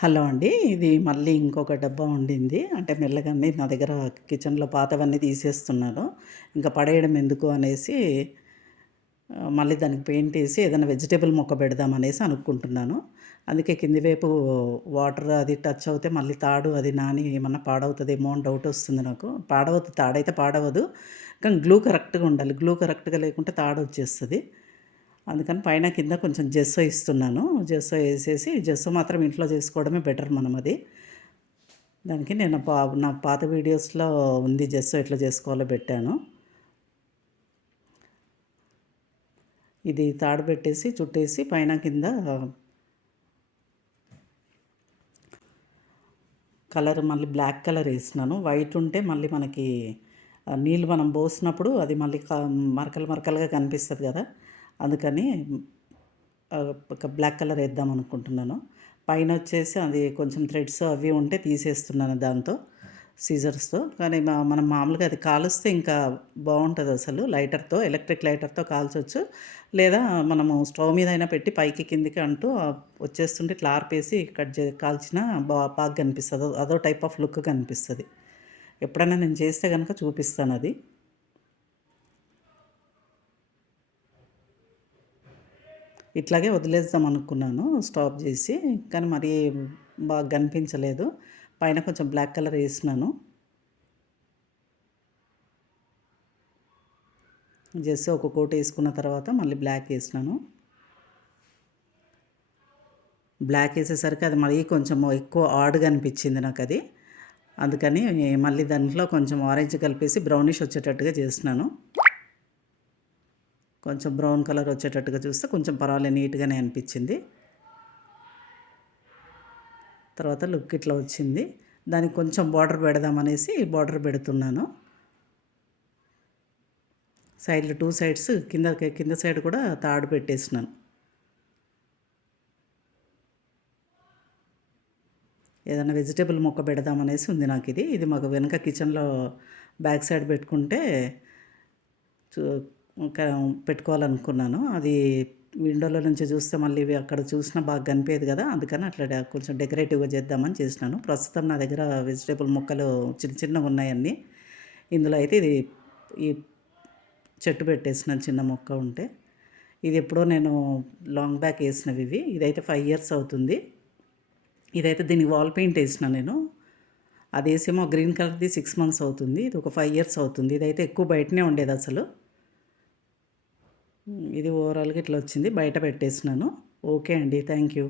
Hello అండి. ఇది మళ్ళీ ఇంకొక డబ్బా ఉండింది. అంటే మెల్లగా అన్నీ నా దగ్గర కిచెన్‌లో పాతవన్నీ తీసేస్తున్నాను. ఇంకా పడేయడం ఎందుకు అనేసి మళ్ళీ దానికి పెయింటేసి ఏదైనా వెజిటబుల్ మొక్క పెడదామనేసి అనుకుంటున్నాను. అందుకే కింది వైపు వాటర్ అది టచ్ అవుతే మళ్ళీ తాడు అది నాని ఏమన్నా పాడవుతదేమో అని డౌటొస్తుంది నాకు. పాడవదు, తాడైతే పాడవదు. కానీ గ్లూ కరెక్ట్‌గా ఉండాలి. గ్లూ కరెక్ట్‌గా లేకుంటే తాడొచ్చేస్తది. అందుకని పైన కింద కొంచెం జెస్సో ఇస్తున్నాను. జెస్సో ఏసేసి జెస్సో మాత్రం ఇంట్లో చేసుకోవడమే బెటర్ మనం అది. దానికి నేను నా పాత వీడియోస్‌లో ఉంది జెస్సో ఎట్లా చేసుకోవాలో పెట్టాను. ఇది తాడు పెట్టేసి చుట్టేసి పైన కింద కలర్ మళ్ళీ బ్లాక్ కలర్ ఏసినాను. వైట్ ఉంటే మళ్ళీ మనకి నీళ్ళు మనం పోసినప్పుడు అది మళ్ళీ మరకలు మరకలుగా కనిపిస్తది గదా! అందుకని ఒక బ్లాక్ కలర్ ఏద్దాం అనుకుంటున్నాను. పైనొచ్చేసి అది కొంచెం థ్రెడ్స్ అవి ఉంటే తీసేస్తున్నాను దాంతో సీజర్స్‌తో. కానీ మనం మామూలుగా అది కాలుస్తే ఇంకా బావుంటదసలు లైటర్‌తో, ఎలక్ట్రిక్ లైటర్‌తో కాల్చొచ్చు. లేదా మనము స్టవ్ మీదైనా పెట్టి పైకి కిందకి అంటూ వచ్చేస్తుంటే ఇట్లా ఆర్పేసి కట్ కాల్చినా బాగా కనిపిస్తది. అదో టైప్ ఆఫ్ లుక్ కనిపిస్తది. ఎప్పుడైనా నేను చేస్తే గనుక చూపిస్తానది. ఇట్లాగే వదిలేద్దాం అనుకున్నాను స్టాప్ చేసి. కానీ మరీ బాగా కనిపించలేదు. పైన కొంచెం బ్లాక్ కలర్ ఏసినాను. జస్ట్ ఒక కోట్ ఏసుకున్న తర్వాత మళ్ళీ బ్లాక్ ఏసినాను. బ్లాక్ ఏసేసరికి అది మరీ కొంచెం ఎక్కువ ఆడ్‌గా అనిపించింది నాకది. అందుకని మళ్ళీ దాంట్లో కొంచెం ఆరెంజ్ కలిపేసి బ్రౌనిష్ వచ్చేటట్టుగా చేసినాను. కొంచెం బ్రౌన్ కలర్ వచ్చేటట్టుగా చూస్తే కొంచెం పర్వాలేదు నీట్‌గానే అనిపించింది. తర్వాత లుక్ ఇట్లా వచ్చింది. దానికి కొంచెం బార్డర్ పెడదామనేసి బార్డర్ పెడుతున్నాను. సైడ్‌లో 2 సైడ్స్ కింద సైడ్ కూడా తాడు పెట్టేసినాను. ఏదైనా వెజిటబుల్ మొక్క పెడదామనేసి ఉంది నాకిది. ఇది మాకు వెనక కిచెన్‌లో బ్యాక్ సైడ్ పెట్టుకుంటే చు క పెట్టుకోవాలనుకున్నాను. అది విండోలో నుంచి చూస్తే మళ్ళీ ఇవి అక్కడ చూసినా బాగా కనిపియదు కదా! అందుకని అట్లా కొంచెం డెకరేటివ్‌గా చేద్దామని చేసినాను. ప్రస్తుతం నా దగ్గర వెజిటబుల్ మొక్కలు చిన్నగున్నాయన్నీ. ఇందులో అయితే ఇది ఈ చెట్టు పెట్టేసినాను చిన్న మొక్క ఉంటే. ఇది ఎప్పుడో నేను లాంగ్ బ్యాక్ ఏసినవివి. ఇదైతే 5 ఇయర్స్ అవుతుంది. ఇదైతే దీనికి వాల్ పెయింట్ ఏసిన నేను. అదేసేమో గ్రీన్ కలర్‌ది 6 మంత్స్ అవుతుంది. ఇది ఒక 5 ఇయర్స్ అవుతుంది. ఇదైతే ఎక్కువ బయటనే ఉండేదసలు. ఇది ఓవరాల్‌గా ఇట్లా వచ్చింది. బయట పెట్టేసినాను. ఓకే అండి. Thank you.